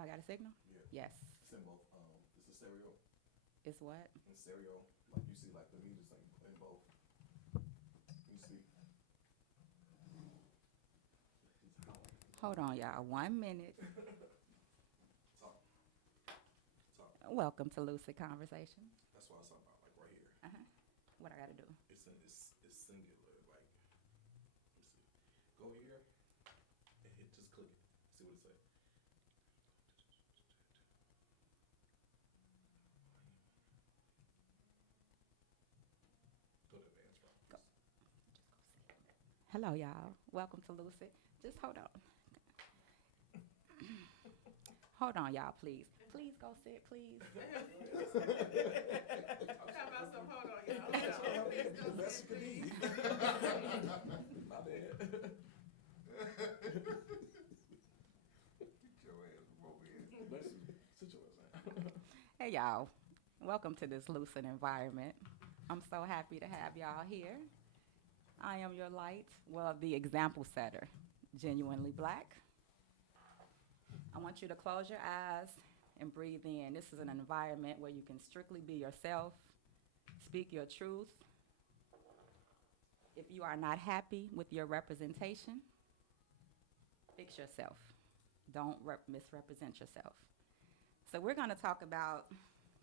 I got a signal? Yeah. Yes. It's in both. It's a stereo. It's what? In stereo, like you see, like the meters like in both. You see. Hold on, y'all. 1 minute. Talk. Talk. Welcome to Lucid Conversations. That's what I was talking about, like right here. Uh-huh. What I got to do? It's singular. Like, let's see. Go here and hit. Just click it. See what it say. Go to advanced Go. properties. Hello, y'all. Welcome to Lucid. Just hold on. Hold on, y'all, please. Please go sit, please. How about some, hold on, y'all. Please go That's sit, good. please. My bad. Get your ass from over here. Bless you. Sit your ass down. Hey, y'all. Welcome to this Lucid environment. I'm so happy to have y'all here. I am your light, well, the example setter, genuinely black. I want you to close your eyes and breathe in. This is an environment where you can strictly be yourself, speak your truth. If you are not happy with your representation, fix yourself. Don't misrepresent yourself. So we're going to talk about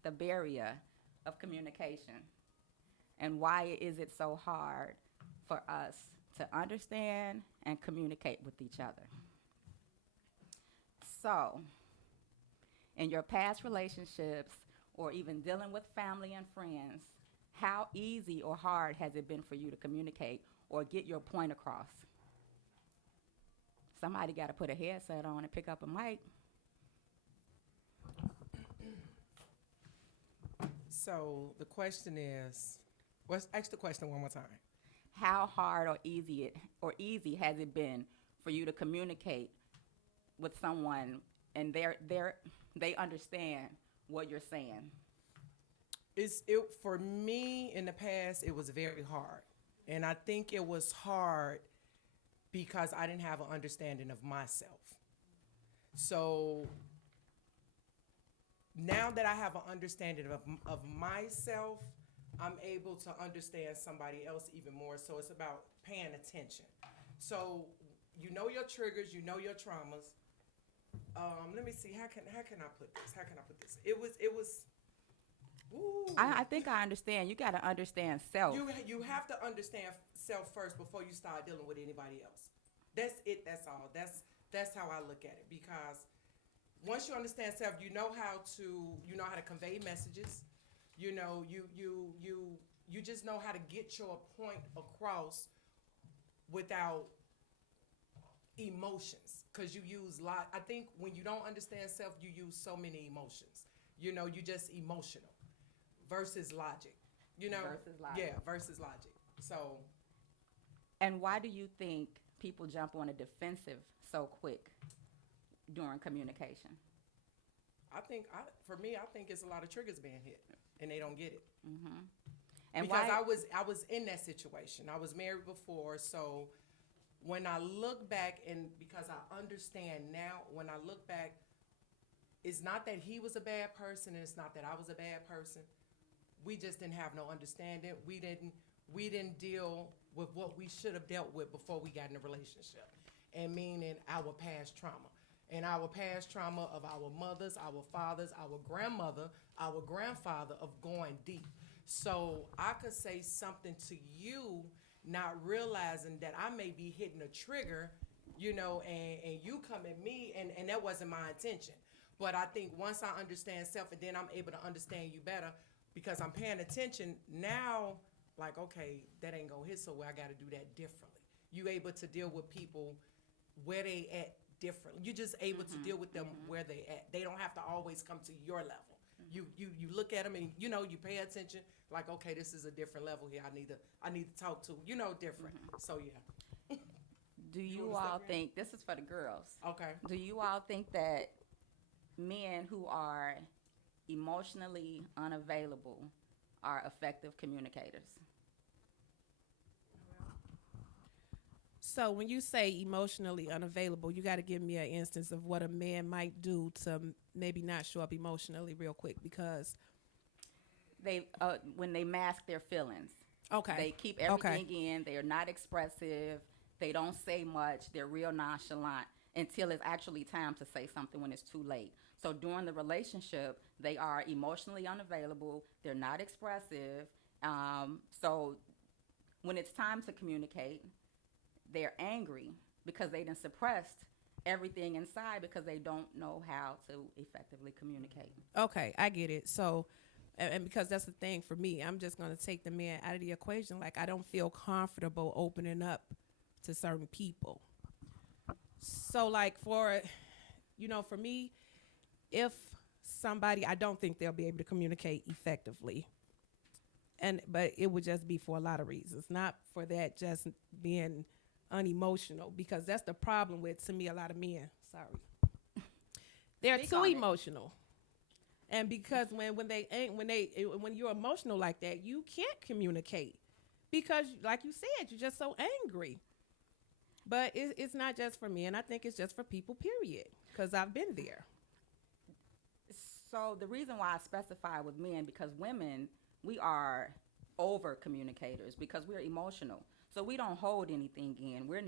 the barrier of communication and why is it so hard for us to understand and communicate with each other. So, in your past relationships or even dealing with family and friends, how easy or hard has it been for you to communicate or get your point across? Somebody got to put a headset on and pick up a mic. So the question is, let's ask the question one more time. How hard or easy has it been for you to communicate with someone and they understand what you're saying? For me in the past, it was very hard. And I think it was hard because I didn't have an understanding of myself. So now that I have an understanding of myself, I'm able to understand somebody else even more. So it's about paying attention. So you know your triggers, you know your traumas. Let me see. How can I put this? It was. Ooh. I think I understand. You got to understand self. You have to understand self first before you start dealing with anybody else. That's it. That's all. That's how I look at it. Because once you understand self, you know how to convey messages. You know, you just know how to get your point across without emotions, because you use I think when you don't understand self, you use so many emotions. You know, you just emotional versus logic. You know, Versus logic. Yeah, versus logic. So, And why do you think people jump on a defensive so quick during communication? For me, I think it's a lot of triggers being hit, and they don't get it. Mm-hmm. And Because why? I was in that situation. I was married before, so when I look back, and because I understand now, when I look back, it's not that he was a bad person, and it's not that I was a bad person. We just didn't have no understanding. We didn't deal with what we should have dealt with before we got in a relationship, and meaning our past trauma. And our past trauma of our mothers, our fathers, our grandmother, our grandfather, of going deep. So I could say something to you, not realizing that I may be hitting a trigger, you know, and you come at me, and that wasn't my intention. But I think once I understand self, and then I'm able to understand you better because I'm paying attention now, like, okay, that ain't gonna hit so well, I gotta do that differently. You able to deal with people where they at differently. You're just able to deal with them where they at. They don't have to always come to your level. You look at them and you know, you pay attention, like, okay, this is a different level here. I need to talk to, you know, different. So yeah. Do you wanna all step in? think, this is for the girls, Okay. do you all think that men who are emotionally unavailable are effective communicators? So when you say emotionally unavailable, you got to give me an instance of what a man might do to maybe not show up emotionally real quick because. They when they mask their feelings. Okay. They keep everything in. They are not expressive. They don't say much. They're real nonchalant until it's actually time to say something when it's too late. So during the relationship, they are emotionally unavailable. They're not expressive. So when it's time to communicate, they're angry because they done suppressed everything inside because they don't know how to effectively communicate. Okay, I get it. So, and because that's the thing for me, I'm just going to take the man out of the equation. Like, I don't feel comfortable opening up to certain people. So, like, for me, if somebody, I don't think they'll be able to communicate effectively. But it would just be for a lot of reasons, not for that just being unemotional, because that's the problem with, to me, a lot of men. Sorry. They're Speak too on it. emotional. And because when you're emotional like that, you can't communicate because, like you said, you're just so angry. But it's not just for men. I think it's just for people, period, because I've been there. So the reason why I specify with men, because women, we are over communicators because we're emotional. So we don't hold anything in. We're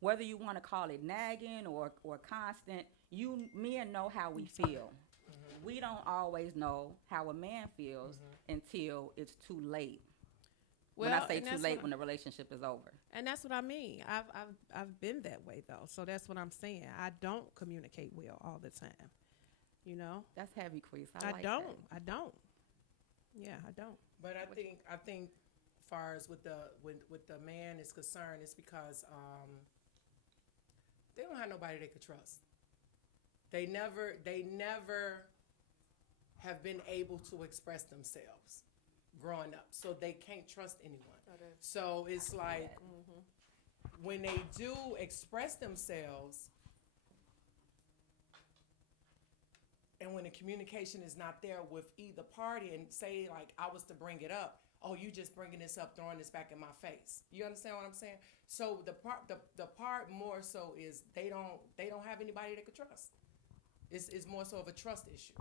whether you want to call it nagging or constant. Men know how we feel. We don't always know how a man feels until it's too late. When I say too late, when the relationship is over. And that's what I mean. I've been that way though. So that's what I'm saying. I don't communicate well all the time. You know? That's heavy, Queez. I don't. Yeah, I don't. But I think as far as with the man is concerned, it's because they don't have nobody they could trust. They never have been able to express themselves growing up, so they can't trust anyone. So it's like when they do express themselves, and when the communication is not there with either party, and say like I was to bring it up, oh, you just bringing this up, throwing this back in my face. You understand what I'm saying? So the part more so is they don't have anybody they could trust. It's more so of a trust issue.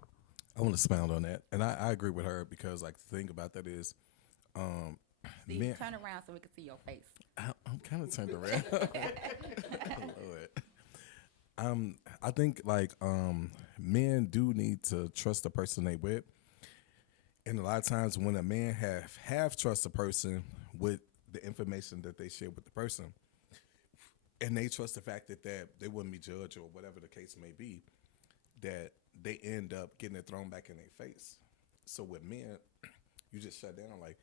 I want to expound on that, and I agree with her because like the thing about that is, Steve, turn around so we can see your face. I'm kind of turned around. Lord. I think like men do need to trust the person they with, and a lot of times when a man have trust a person with the information that they share with the person, and they trust the fact that they wouldn't be judged or whatever the case may be, that they end up getting it thrown back in their face. So with men, you just shut down like,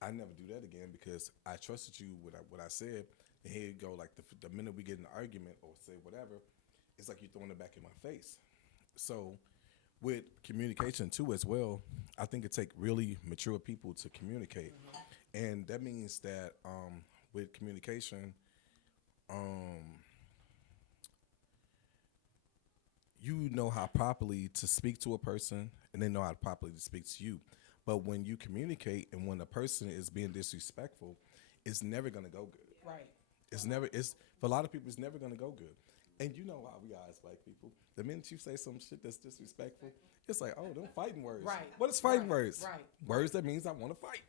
I never do that again because I trusted you with what I said. And here you go, like the minute we get in an argument or say whatever, it's like you're throwing it back in my face. So with communication too as well, I think it takes really mature people to communicate. And that means that with communication, you know how properly to speak to a person and they know how properly to speak to you. But when you communicate and when a person is being disrespectful, it's never going to go good. Right. It's for a lot of people, it's never going to go good. And you know how we are as black people. The minute you say some shit that's disrespectful, it's like, oh, them fighting words. Right. What is fighting words? Right. Words that means I want to fight.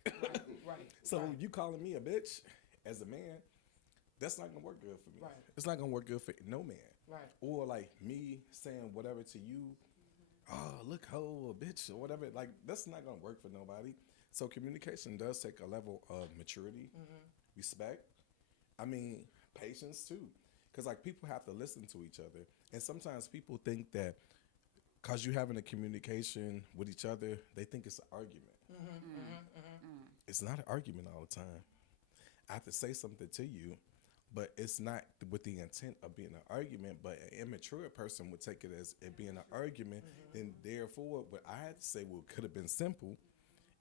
Right. So right. you calling me a bitch as a man, that's not going to work good for me. Right. It's not going to work good for no man. Right. Or like me saying whatever to you, oh, look, ho, a bitch, or whatever. Like, that's not going to work for nobody. So communication does take a level of maturity, respect. I mean, patience too. Because like people have to listen to each other. And sometimes people think that because you're having a communication with each other, they think it's an argument. It's not an argument all the time. I have to say something to you, but it's not with the intent of being an argument. But an immature person would take it as it being an argument. Then therefore, what I had to say could have been simple,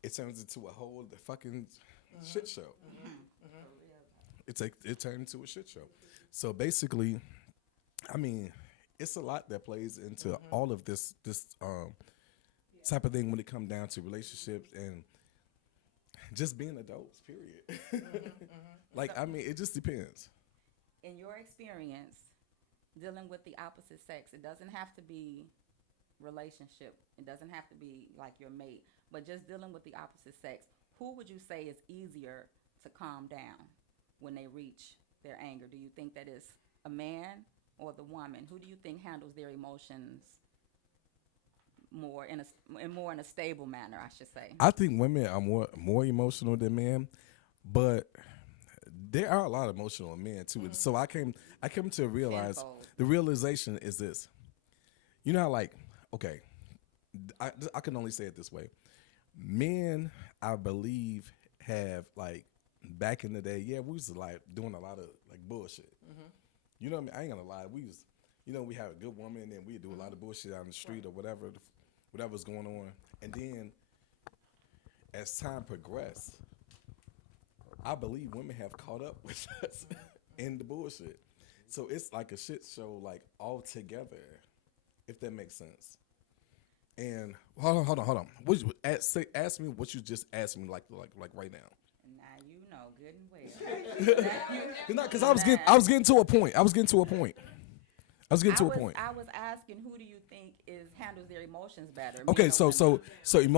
it turns into a whole fucking shit show. It turned into a shit show. So basically, I mean, it's a lot that plays into all of this type of thing when it comes down to relationships and just being adults, period. Like, I mean, it just depends. in your experience, dealing with the opposite sex, it doesn't have to be relationship. It doesn't have to be like your mate, but just dealing with the opposite sex. Who would you say is easier to calm down when they reach their anger? Do you think that is a man or the woman? Who do you think handles their emotions more in a stable manner, I should say? I think women are more emotional than men, but there are a lot of emotional men too. So I came to realize Tenfold. the realization is this. You know how like, okay, I can only say it this way. Men, I believe, have like back in the day, yeah, we used to like doing a lot of like bullshit. You know what I mean? I ain't gonna lie. We used, we have a good woman and we do a lot of bullshit out in the street or whatever's going on. And then as time progressed, I believe women have caught up with us in the bullshit. So it's like a shit show like all together, if that makes sense. And hold on. Ask me what you just asked me like right now. Now you know good and well. Because I was getting to a point. I was getting to a point. I was asking, who do you think handles their emotions better? Okay, men or women? so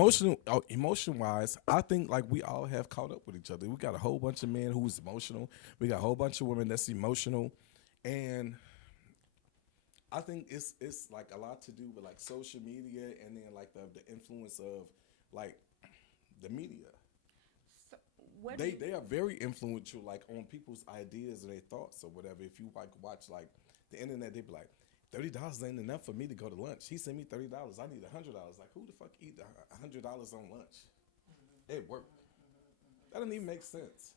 emotion wise, I think like we all have caught up with each other. We got a whole bunch of men who's emotional. We got a whole bunch of women that's emotional, and I think it's like a lot to do with like social media and then like the influence of like the media. So, what They are very influential like on people's ideas and their thoughts or whatever. If you like watch like the internet, they be like, $30 ain't enough for me to go to lunch. He sent me $30. I need $100. Like, who the fuck eat $100 on lunch? It worked. That doesn't even make sense.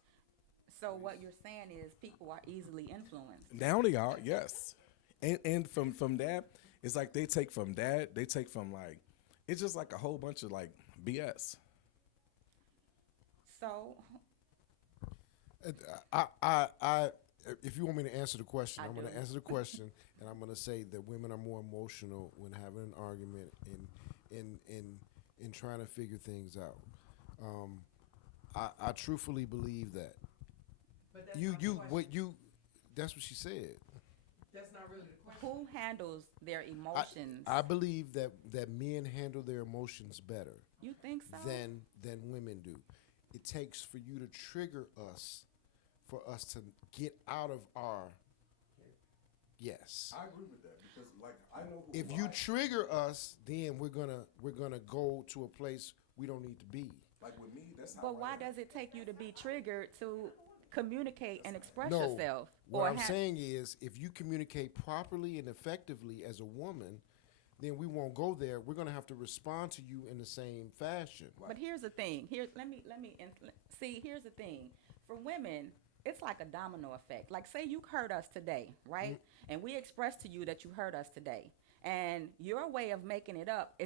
So what you're saying is people are easily influenced. Now they are, yes. And from that, it's like they take from that, they take from like, it's just like a whole bunch of like BS. So I if you want me to answer the question, I I'm going do. to answer the question, and I'm going to say that women are more emotional when having an argument in trying to figure things out. I truthfully believe that. But that's not the question. That's what she said. That's not really the question. who handles their emotions? I believe that men handle their emotions better You think so? than women do. It takes for you to trigger us, for us to get out of our yes. I agree with that because like I know If you trigger us, then we're gonna go to a place we don't need to be. like with me, that's how But why does it take you to be triggered to communicate and express No, yourself? what I'm ha- saying is, if you communicate properly and effectively as a woman, then we won't go there. We're gonna have to respond to you in the same fashion. But here's the thing. Here's the thing. For women, it's like a domino effect. Like, say you hurt us today, right? Mm-hmm. And we express to you that you hurt us today. And your way of making it up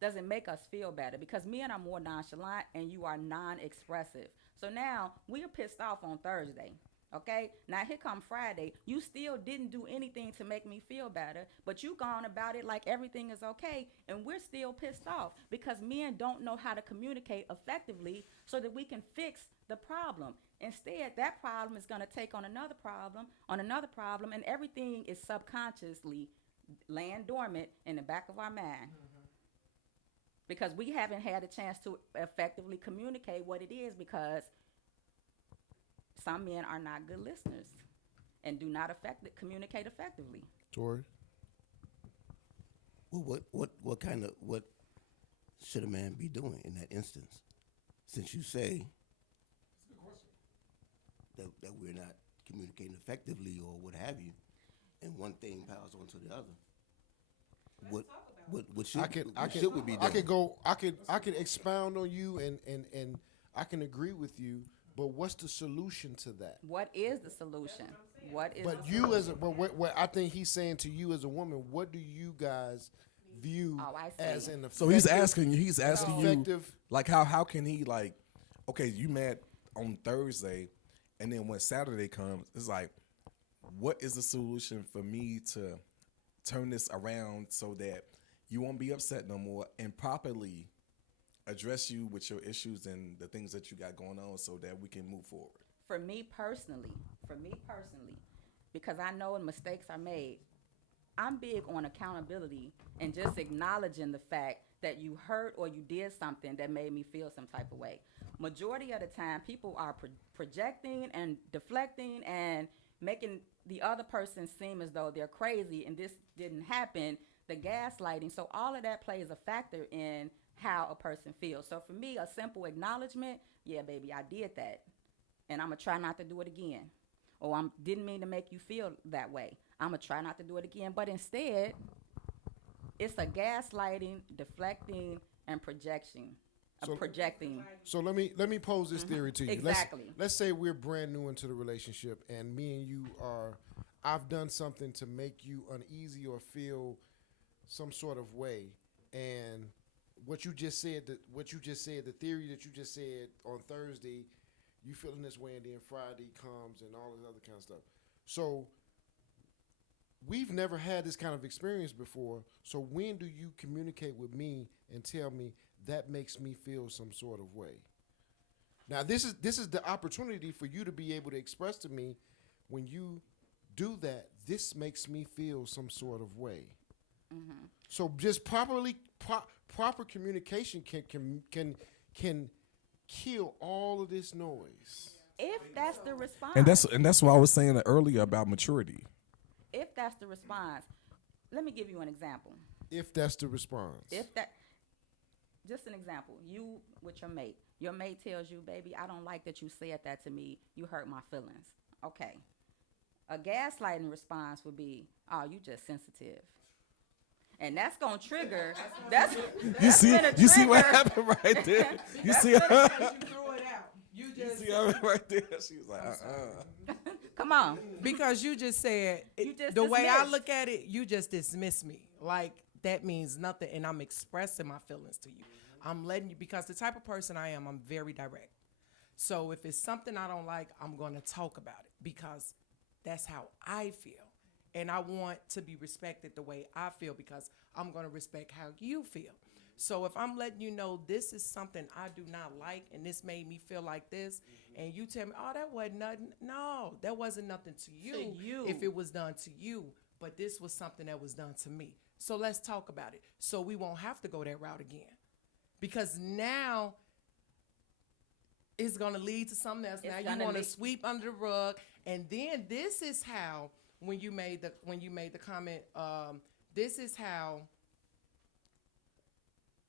doesn't make us feel better because me and I'm more nonchalant and you are non-expressive. So now we're pissed off on Thursday. Okay, now here come Friday. You still didn't do anything to make me feel better, but you gone about it like everything is okay, and we're still pissed off because men don't know how to communicate effectively so that we can fix the problem. Instead, that problem is going to take on another problem, and everything is subconsciously laying dormant in the back of our mind. Because we haven't had a chance to effectively communicate what it is because some men are not good listeners and do not communicate effectively. Tori? Well, what should a man be doing in that instance? Since you say that we're not communicating effectively or what have you, and one thing piles onto the other. What should we be doing? I could expound on you and I can agree with you, but what's the solution to that? What is the solution? But you as what I think he's saying to you as a woman, what do you guys view I see. as an effective? So he's asking you, effective, like how can he like, okay, you met on Thursday, and then when Saturday comes, it's like, what is the solution for me to turn this around so that you won't be upset no more and properly address you with your issues and the things that you got going on so that we can move forward? For me personally, because I know mistakes are made. I'm big on accountability and just acknowledging the fact that you hurt or you did something that made me feel some type of way. Majority of the time, people are projecting and deflecting and making the other person seem as though they're crazy and this didn't happen, the gaslighting. So all of that plays a factor in how a person feels. So for me, a simple acknowledgement, yeah, baby, I did that. And I'm going to try not to do it again. Or I didn't mean to make you feel that way. I'm going to try not to do it again. But instead, it's a gaslighting, deflecting, and projecting. So let me pose this theory to you. Exactly. Let's say we're brand new into the relationship, and me and you are. I've done something to make you uneasy or feel some sort of way, and what you just said, the theory that you just said on Thursday, you feeling this way, and then Friday comes and all this other kind of stuff. So we've never had this kind of experience before. So when do you communicate with me and tell me that makes me feel some sort of way? Now this is the opportunity for you to be able to express to me, when you do that, this makes me feel some sort of way. Mm-hmm. So just proper communication can kill all of this noise. If that's the response. And that's what I was saying earlier about maturity. If that's the response, let me give you an example. If that's the response. Just an example. You with your mate. Your mate tells you, baby, I don't like that you said that to me. You hurt my feelings. Okay. A gaslighting response would be, oh, you just sensitive. And that's gonna trigger. You see what happened right there. You see her You threw it out. You see her right there. She was like, Come on. Because you just said, You just the way I dismissed. look at it, you just dismiss me. Like, that means nothing, and I'm expressing my feelings to you. I'm letting you, because the type of person I am, I'm very direct. So if it's something I don't like, I'm going to talk about it, because that's how I feel. And I want to be respected the way I feel, because I'm going to respect how you feel. So if I'm letting you know this is something I do not like, and this made me feel like this, and you tell me, oh, that wasn't nothing. No, that wasn't nothing to you if it was done to you, but this was something that was done to me. So let's talk about it, so we won't have to go that route again. Because now it's going to lead to something else. Now you want to sweep under the rug. And then this is how, when you made the comment, this is how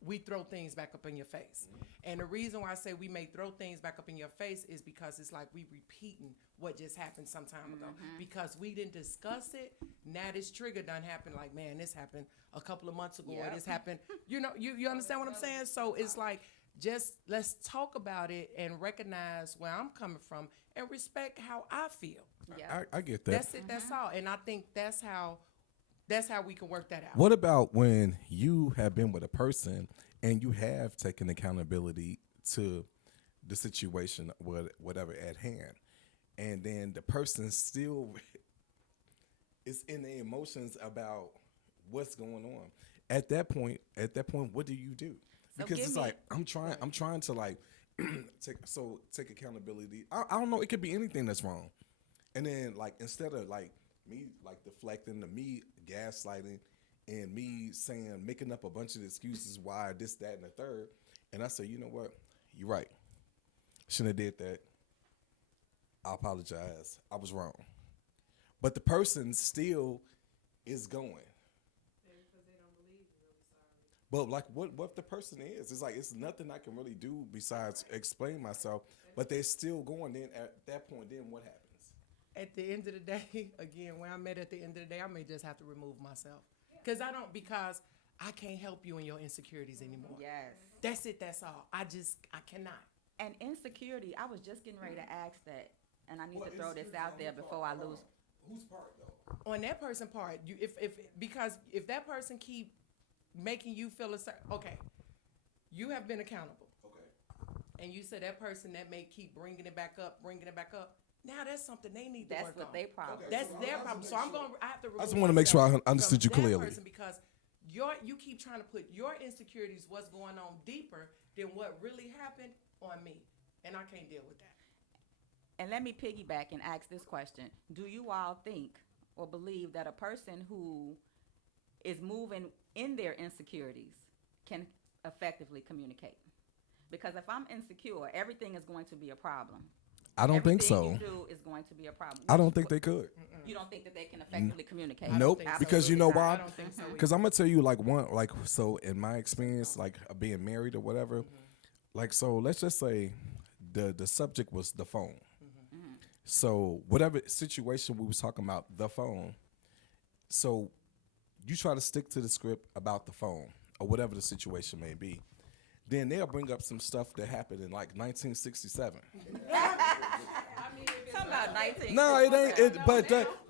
we throw things back up in your face. And the reason why I say we may throw things back up in your face is because it's like we repeating what just happened some time ago. Because we didn't discuss it, now this trigger done happened. Like, man, this happened a couple of months ago. Or this happened, you understand what I'm saying? So it's like, just let's talk about it and recognize where I'm coming from and respect how I feel. Yeah. I get that. That's it. That's all. And I think that's how we can work that out. What about when you have been with a person and you have taken accountability to the situation, whatever at hand, and then the person still is in the emotions about what's going on? At that point, what do you do? So Because it's like I'm trying to like take accountability. I don't know. It could be anything that's wrong, and then like instead of like me like deflecting, to me gaslighting, and me making up a bunch of excuses why this, that, and the third, and I say, you know what, you're right. Shouldn't have did that. I apologize. I was wrong. But the person still is going. But like, what if the person is? It's like, it's nothing I can really do besides explain myself. But they're still going. Then at that point, then what happens? At the end of the day, again, where I'm at the end of the day, I may just have to remove myself. Because I can't help you in your insecurities anymore. Yes. That's it. That's all. I cannot. And insecurity, I was just getting ready to ask that, and I need to throw this out there before I lose. Whose part though? On that person's part, because if that person keep making you feel okay, you have been accountable. Okay. And you said that person that may keep bringing it back up. Now that's something they need to work on. That's what they problem. Okay. That's So their I problem. So I have to. I just want to make sure I understood you from that clearly. person, because you keep trying to put your insecurities, what's going on, deeper than what really happened on me, and I can't deal with that. And let me piggyback and ask this question. Do you all think or believe that a person who is moving in their insecurities can effectively communicate? Because if I'm insecure, everything is going to be a problem. I don't think so. Everything you do is going to be a problem. I don't think they could. You don't think that they can effectively communicate? Nope. think so. Because you know Absolutely not. why? I don't think so either. Because I'm gonna tell you so in my experience, like being married or whatever, like so let's just say the subject was the phone. So whatever situation we was talking about, the phone. So you try to stick to the script about the phone or whatever the situation may be. Then they'll bring up some stuff that happened in like 1967. Talking about 19. No, it ain't.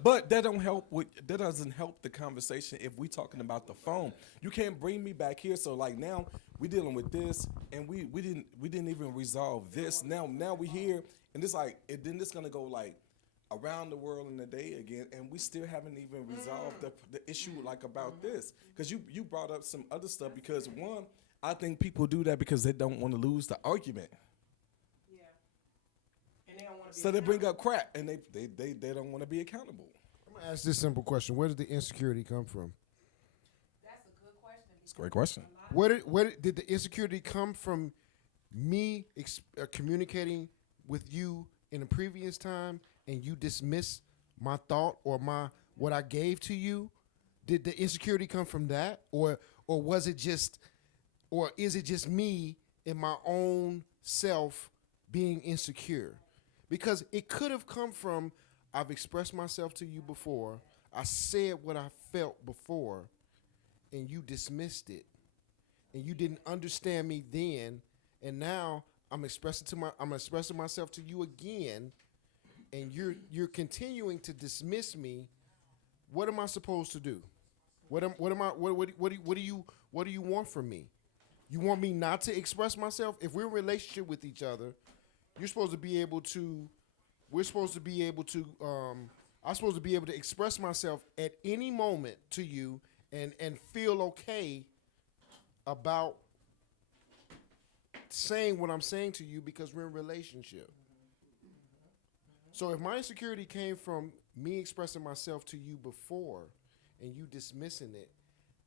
But that don't help. That doesn't help the conversation if we talking about the phone. You can't bring me back here. So like now we dealing with this, and we didn't even resolve this. Now we here, and it's like then it's gonna go like around the world in a day again, and we still haven't even resolved the issue like about this. Because you brought up some other stuff. Because one, I think people do that because they don't want to lose the argument. And they don't want to be. So they bring up crap, and they don't want to be accountable. I'm gonna ask this simple question: where did the insecurity come from? That's a good question. It's a great question. Where did the insecurity come from? Me communicating with you in a previous time, and you dismiss my thought or what I gave to you. Did the insecurity come from that, or was it just, or is it just me in my own self being insecure? Because it could have come from I've expressed myself to you before. I said what I felt before, and you dismissed it, and you didn't understand me then. And now I'm expressing myself to you again, and you're continuing to dismiss me. What am I supposed to do? What do you want from me? You want me not to express myself? If we're in a relationship with each other, I'm supposed to be able to express myself at any moment to you and feel okay about saying what I'm saying to you because we're in a relationship. So if my insecurity came from me expressing myself to you before and you dismissing it,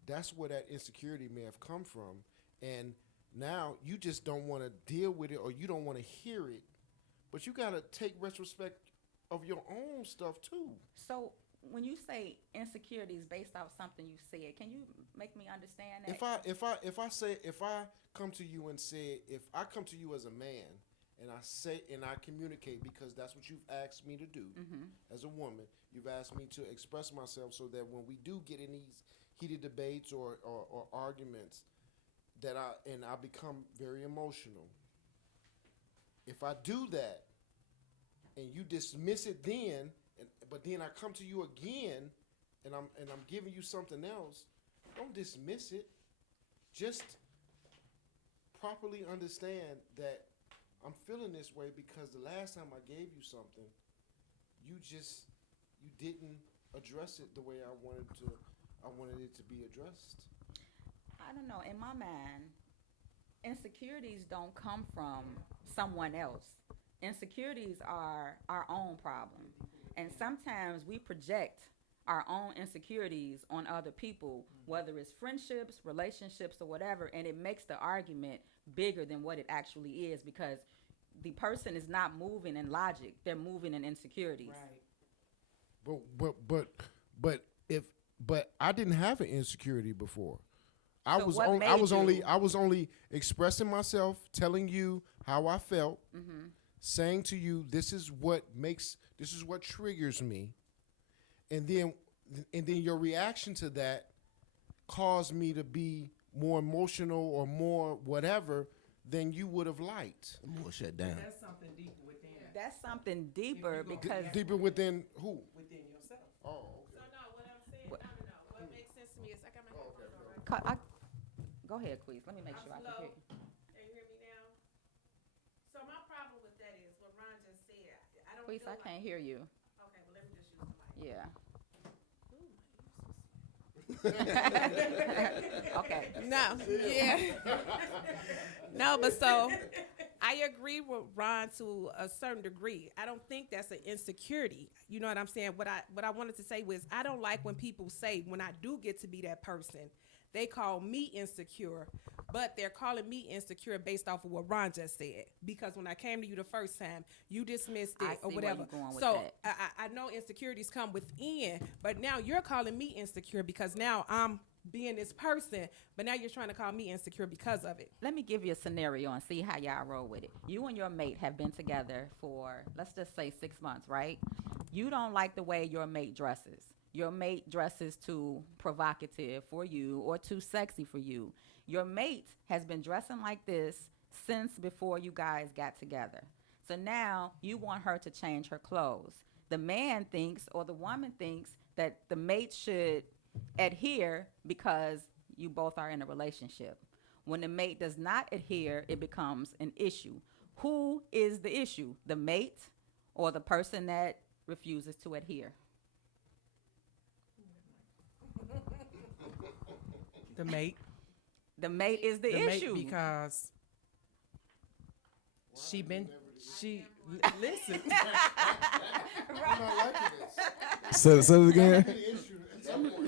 that's where that insecurity may have come from. And now you just don't want to deal with it or you don't want to hear it. But you got to take retrospect of your own stuff too. So when you say insecurities based off something you said, can you make me understand that? If I come to you and say, if I come to you as a man and I say and I communicate because that's what you've asked me to do as a woman, you've asked me to express myself so that when we do get in these heated debates or arguments, that I become very emotional. If I do that and you dismiss it then, but then I come to you again and I'm giving you something else, don't dismiss it. Just properly understand that I'm feeling this way because the last time I gave you something, you didn't address it the way I wanted it to be addressed. I don't know. In my mind, insecurities don't come from someone else. Insecurities are our own problem. And sometimes we project our own insecurities on other people, whether it's friendships, relationships, or whatever, and it makes the argument bigger than what it actually is because the person is not moving in logic. They're moving in insecurities. Right. But I didn't have an insecurity before. I So was what only I made was you- only expressing myself, telling you how I felt, saying to you this is what triggers me, and then your reaction to that caused me to be more emotional or more whatever than you would have liked. More shut down. That's something deeper within. That's something deeper If you go because Deeper within who? within yourself. Oh, So no, what I'm saying, What- no. What makes sense to me is I got my headphones on, right? go ahead, please. Let me make sure I can hear you. Can you hear me now? So my problem with that is what Ron just said. I don't Please, feel I can't hear you. Okay, well let me just use the mic. Yeah. Okay. No, yeah. No, but so I agree with Ron to a certain degree. I don't think that's an insecurity. You know what I'm saying? What I wanted to say was I don't like when people say when I do get to be that person, they call me insecure, but they're calling me insecure based off of what Ron just said. Because when I came to you the first time, you dismissed it I or see where whatever. you're going with So that. I know insecurities come within, but now you're calling me insecure because now I'm being this person, but now you're trying to call me insecure because of it. Let me give you a scenario and see how y'all roll with it. You and your mate have been together for, let's just say, 6 months, right? You don't like the way your mate dresses. Your mate dresses too provocative for you or too sexy for you. Your mate has been dressing like this since before you guys got together. So now you want her to change her clothes. The man thinks or the woman thinks that the mate should adhere because you both are in a relationship. When the mate does not adhere, it becomes an issue. Who is the issue? The mate or the person that refuses to adhere? The mate. The mate is the The issue. mate because she listen. I'm not liking this. Say it again.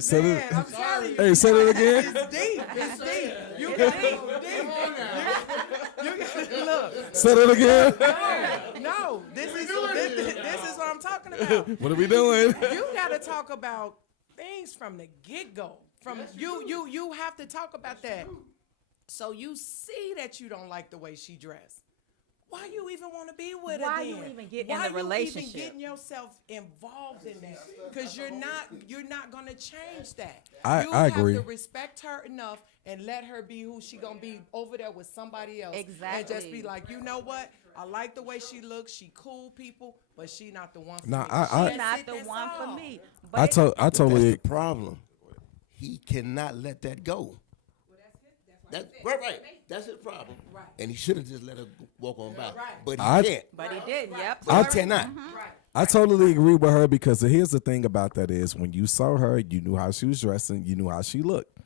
Say Man, it. I'm telling you. Hey, say it again. It's deep. It's deep. You got you look. Say it again. No, this is what I'm talking about. What are we doing? You got to talk about things from the get go. From you have to talk about that. So you see that you don't like the way she dressed. Why you even want to be with her? Why then? you even get in Why the you relationship? even getting yourself involved in that? Because you're not gonna change that. I you agree. have to respect her enough and let her be who she gonna be over there with somebody else. And just Exactly. be like, you know what? I like the way she looks. She cool people, but she not the one for Nah, me. I- She's not it, the that's one for all. me. I But totally That's agree. the problem. He cannot let that go. That's right. That's his problem. Right. And he should have just let her walk on by. Right. But he I- can't. But he did. Yep. But he cannot. Right. I totally agree with her because here's the thing about that is when you saw her, you knew how she was dressing, you knew how she looked.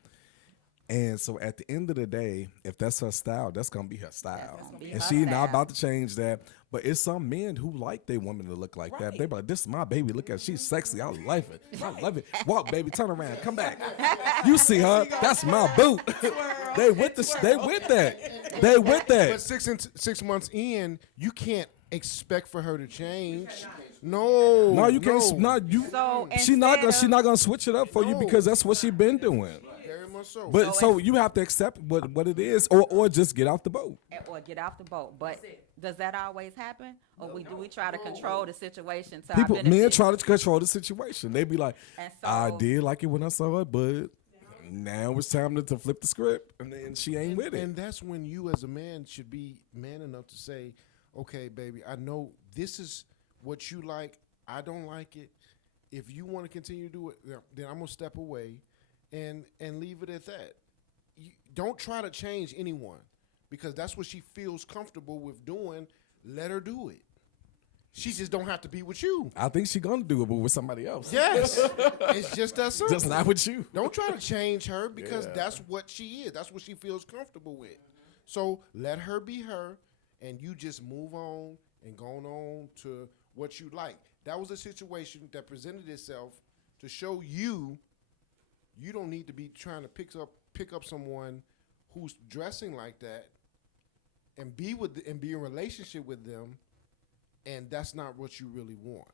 And so at the end of the day, if that's her style, that's gonna be her style. gonna be And her she not style. about to change that. But it's some men who like their woman to look like that. Right. They be like, this is my baby. Look at her. She's sexy. I love it. I love it. Walk, baby. Turn around. Come back. You see her. That's my boot. They with that. They with that. But 6 months in, you can't expect for her to change. No. No, you can't. No, you. So She not gonna. instead She of- not gonna switch it up for you No. because that's what she been doing. Very much so. But so you have to accept what it is, or just get off the boat. or get off the boat. But does that always happen? Or do we try to control the situation to People, our men benefit? try to control the situation. They be like, And I so- did like it when I saw her, but now it's time to flip the script, and then she ain't with it. And that's when you as a man should be man enough to say, okay, baby, I know this is what you like. I don't like it. If you want to continue to do it, then I'm going to step away and leave it at that. You don't try to change anyone because that's what she feels comfortable with doing. Let her do it. She just don't have to be with you. I think she gonna do it, but with somebody else. Yes. It's just that simple. Just not with you. Don't try to change her because Yeah. that's what she is. That's what she feels comfortable with. So let her be her, and you just move on and go on to what you like. That was a situation that presented itself to show you don't need to be trying to pick up someone who's dressing like that and be in relationship with them, and that's not what you really want.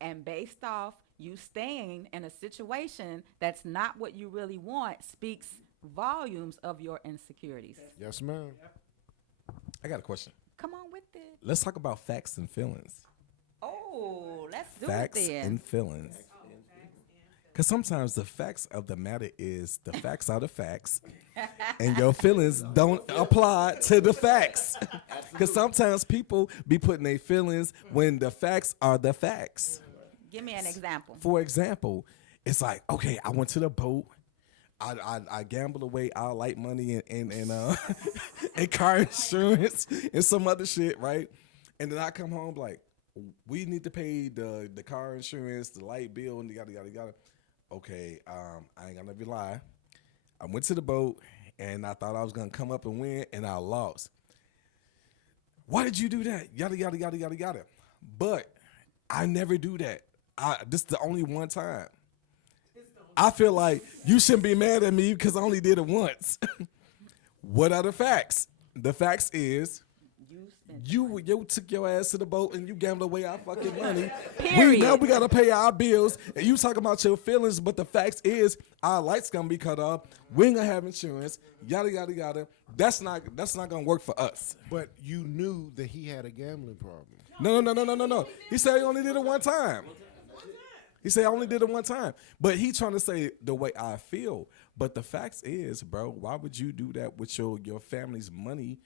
And based off you staying in a situation that's not what you really want speaks volumes of your insecurities. Yes, ma'am. I got a question. Come on with it. Let's talk about facts and feelings. Oh, let's do Facts it then. and feelings. Because sometimes the facts of the matter is the facts are the facts, and your feelings don't apply to the facts. Because sometimes people be putting their feelings when the facts are the facts. Give me an example. For example, it's like, okay, I went to the boat. I gambled away our light money and and car insurance and some other shit, right? And then I come home like, we need to pay the car insurance, the light bill, and yada yada yada. Okay, I ain't gonna be lie. I went to the boat and I thought I was gonna come up and win, and I lost. why did you do that? Yada, yada, yada, yada, yada. But I never do that. This is the only one time. I feel like you shouldn't be mad at me because I only did it once. What are the facts? The facts is you took your ass to the boat and you gambled away our fucking money. Now we gotta pay our bills, and you talking about your feelings, but the facts is our lights gonna be cut off. We ain't gonna have insurance. Yada yada yada. That's not gonna work for us. But you knew that he had a gambling problem. No. He said he only did it one time. He said I only did it one time. But he trying to say the way I feel. But the facts is, bro, why would you do that with your family's money,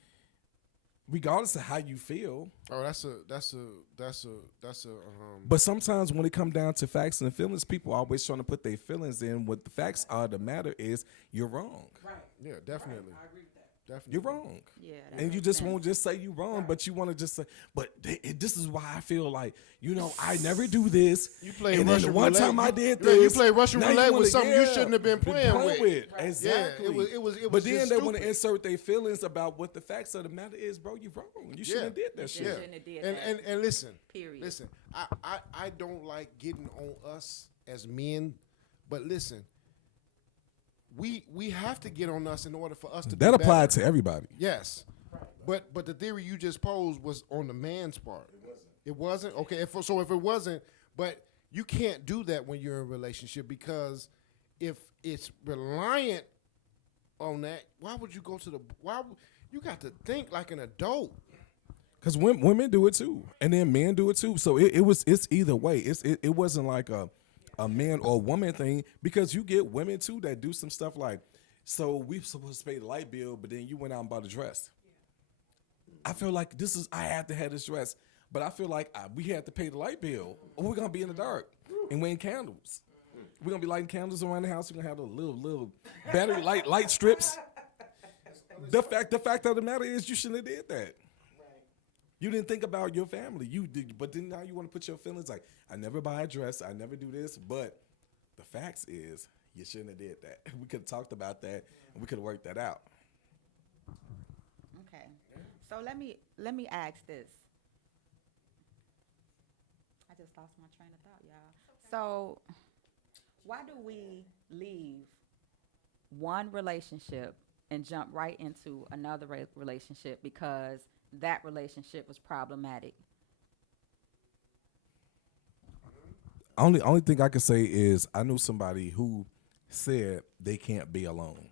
regardless of how you feel? Oh, that's a. But sometimes when it come down to facts and feelings, people are always trying to put their feelings in. What the facts are, the matter is you're wrong. Right. Yeah, definitely. Right. I agree with that. Definitely. You're wrong. Yeah. that And you makes just sense. won't just say you wrong, but you want to just say, but this is why I feel like, I never do this. You played and then Russian the one roulette. time I did Yeah, you this. played Russian now roulette wanna- with something you shouldn't have been playing with. Exactly. Yeah, it was But then just they want to stupid. insert their feelings about what the facts of the matter is, bro. You're wrong. You shouldn't have did that You shit. shouldn't have did And, that. and listen, Period. listen. I don't like getting on us as men, but listen, we have to get on us in order for us to That be applied better. to everybody. Yes, but the theory you just posed was on the man's part. It wasn't okay. If it wasn't, but you can't do that when you're in a relationship, because if it's reliant on that, why would you go to the? You got to think like an adult. Because women do it too, and then men do it too. So it's either way. It wasn't like a man or woman thing, because you get women too that do some stuff like, so we supposed to pay the light bill, but then you went out and bought a dress. I feel like I had to have this dress, but I feel like we had to pay the light bill, or we're gonna be in the dark and wearing candles. We're gonna be lighting candles around the house. We're gonna have those little battery light strips. The fact of the matter is, you shouldn't have did that. You didn't think about your family. You did, but then now you want to put your feelings like, I never buy a dress, I never do this. But the facts is, you shouldn't have did that. We could have talked about that, and we could have worked that out. Okay. So let me ask this. I just lost my train of thought, y'all. So why do we leave one relationship and jump right into another relationship because that relationship was problematic? Only thing I can say is I knew somebody who said they can't be alone.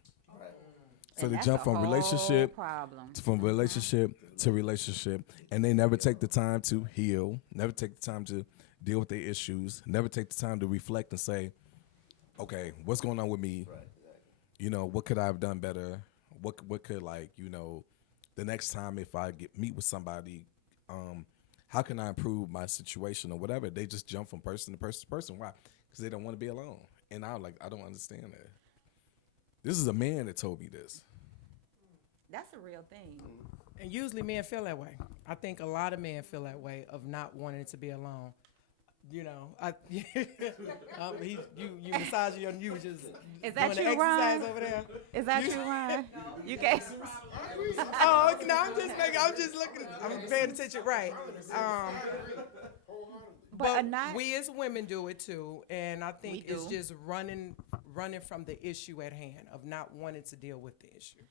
So And they that's jump a from whole relationship problem. to relationship, and they never take the time to heal, never take the time to deal with their issues, never take the time to reflect and say, okay, what's going on with me? What could I have done better? What could, the next time if I meet with somebody, how can I improve my situation or whatever? They just jump from person to person to person. Why? Because they don't want to be alone. And I don't understand that. This is a man that told me this. That's a real thing. And usually men feel that way. I think a lot of men feel that way of not wanting to be alone. You massaging your knee, just Is that doing the you, Ron? exercise over there. Is that you, Ryan? You can't. Oh, no, I'm just looking. I'm paying attention, right? But not. we as women do it too, and I think We it's do. just running from the issue at hand of not wanting to deal with the issue.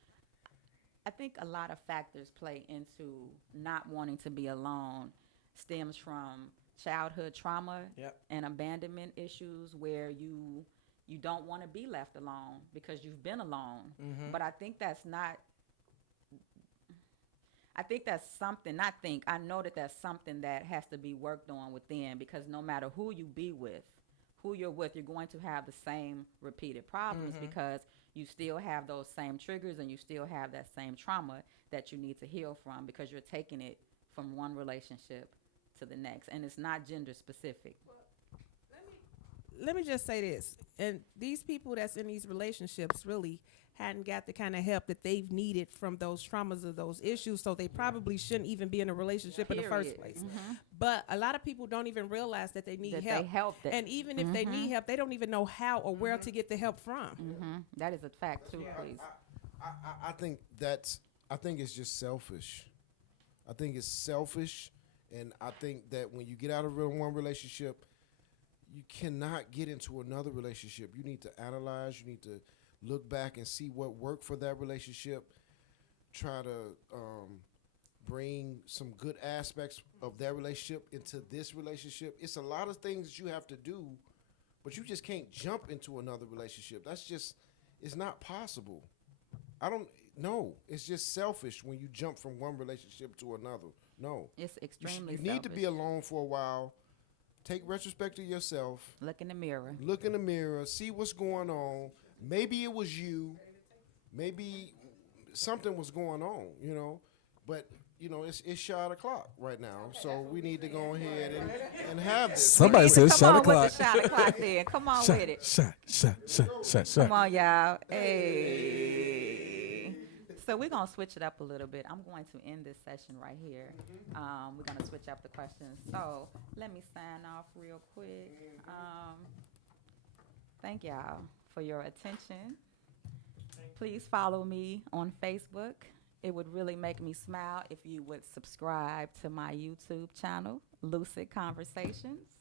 I think a lot of factors play into not wanting to be alone. Stems from childhood trauma Yep. and abandonment issues where you don't want to be left alone because you've been alone. But I think that's not. I think that's something. I know that that's something that has to be worked on within, because no matter who you be with, who you're with, you're going to have the same repeated problems because you still have those same triggers and you still have that same trauma that you need to heal from, because you're taking it from one relationship to the next, and it's not gender specific. Let me just say this, and these people that's in these relationships really hadn't got the kind of help that they've needed from those traumas or those issues, so they probably shouldn't even be in a relationship in the first Period. place. But a lot of people don't even realize that they need That help. they help that- And even if they need help, they don't even know how or where to get the help from. That is a fact too, please. I think it's just selfish I think it's selfish, and I think that when you get out of one relationship, you cannot get into another relationship. You need to analyze. You need to look back and see what worked for that relationship. Try to bring some good aspects of that relationship into this relationship. It's a lot of things that you have to do, but you just can't jump into another relationship. It's not possible. No, it's just selfish when you jump from one relationship to another. No. It's extremely You need to be selfish. alone for a while. Take retrospect of yourself. Look in the mirror. Look in the mirror. See what's going on. Maybe it was you. Maybe something was going on, But, it's shot o'clock right now. So we need to go ahead and have this. Somebody said Come shot on o'clock. with the shot o'clock then. Come on with it. Shot. Come on, y'all. Hey. So we're going to switch it up a little bit. I'm going to end this session right here. We're going to switch up the questions. So let me sign off real quick. Thank y'all for your attention. Please follow me on Facebook. It would really make me smile if you would subscribe to my YouTube channel, Lucid Konversations.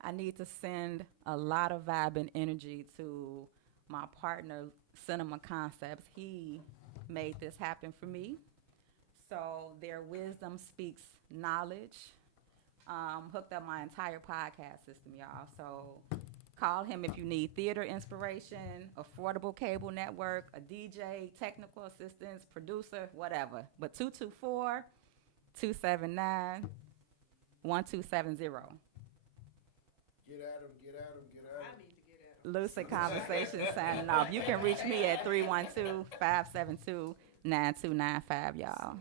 I need to send a lot of vibe and energy to my partner, Cinema Concepts. He made this happen for me. So their wisdom speaks knowledge. Hooked up my entire podcast system, y'all. So call him if you need theater inspiration, affordable cable network, a DJ, technical assistance, producer, whatever. But 224-279-1270. Get at him. Lucid Conversations signing off. You can reach me at 312-572-9295, y'all.